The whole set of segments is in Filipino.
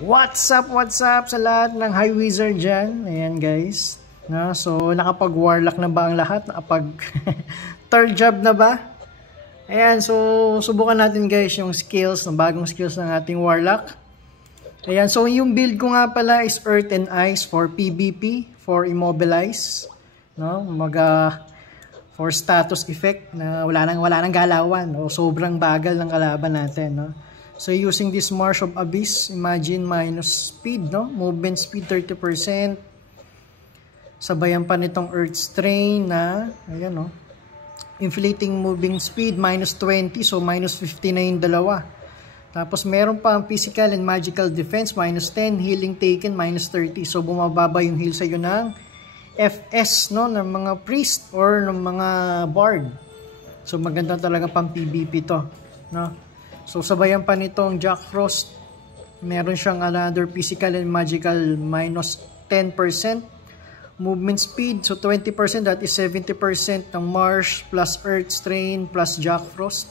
What's up sa lahat ng High Wizard dyan? Ayan guys. No? So, nakapag-warlock na ba ang lahat? Nakapag third job na ba? Ayan, so subukan natin guys yung skills, ng bagong skills ng ating warlock. Ayan, so yung build ko nga pala is Earth and Ice for PvP, for Immobilize. No? For status effect na wala nang galawan o sobrang bagal ng kalaban natin, no? So using this Marsh of Abyss, imagine minus speed, no? Movement speed 30%. Sabayan pa nitong Earth Strain na ayan, no? Inflating moving speed minus 20, so minus 50 na yung dalawa. Tapos meron pa ang physical and magical defense minus 10, healing taken minus 30. So bumababa yung heal sa iyo ng FS, no, ng mga priest or ng mga bard. So maganda talaga pang PvP to, no? So sabayan pa nitong Jack Frost, meron siyang another physical and magical minus 10%, movement speed, so 20%, that is 70% ng Marsh plus Earth Strain plus Jack Frost.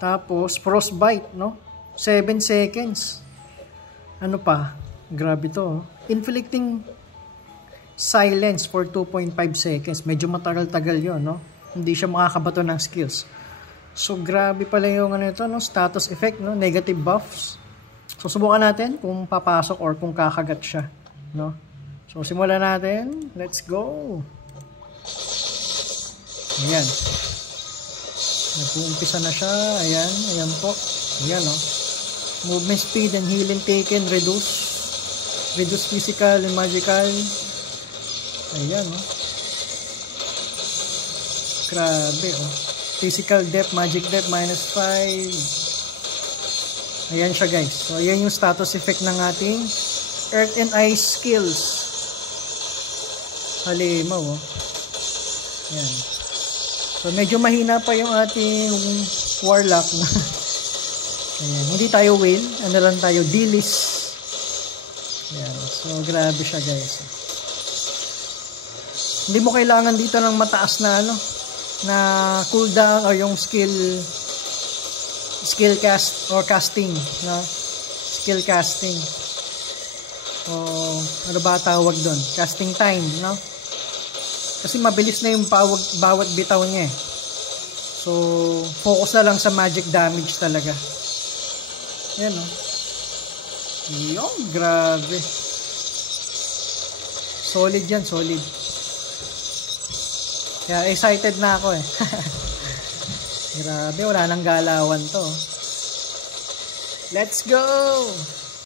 Tapos Frostbite, no, 7 seconds. Ano pa, grabe to, inflicting silence for 2.5 seconds. Medyo matagal-tagal yon, no? Hindi siya makakabato ng skills. So grabe pala yung ano ito, no? Status effect, no? Negative buffs. So subukan natin kung papasok or kung kakagat siya, no? So simulan natin. Let's go. Ayan. Nag-uumpisa na siya. Ayan, ayan po. Ayan, no? Movement speed and healing taken reduce. Reduce physical and magical. Ayan, no? Grabe, oh. Physical depth, magic depth, minus 5. Ayan siya, guys. So, ayan yung status effect ng ating Earth and Ice skills. Halimaw, oh. Ayan. So, medyo mahina pa yung ating warlock. Ayan. Hindi tayo whale. Ano lang tayo? Dilis. Ayan. So, grabe siya, guys. Hindi mo kailangan dito ng mataas na ano, na cooldown o yung skill cast or casting, no? Skill casting. O ano ba tawag doon? Casting time, no? Kasi mabilis na yung bawat bitaw niya eh. So, focus na lang sa magic damage talaga. Yan, no? Yung grabe. Solid yan, solid. Kaya excited na ako eh. Grabe, wala nang galawan to. Let's go!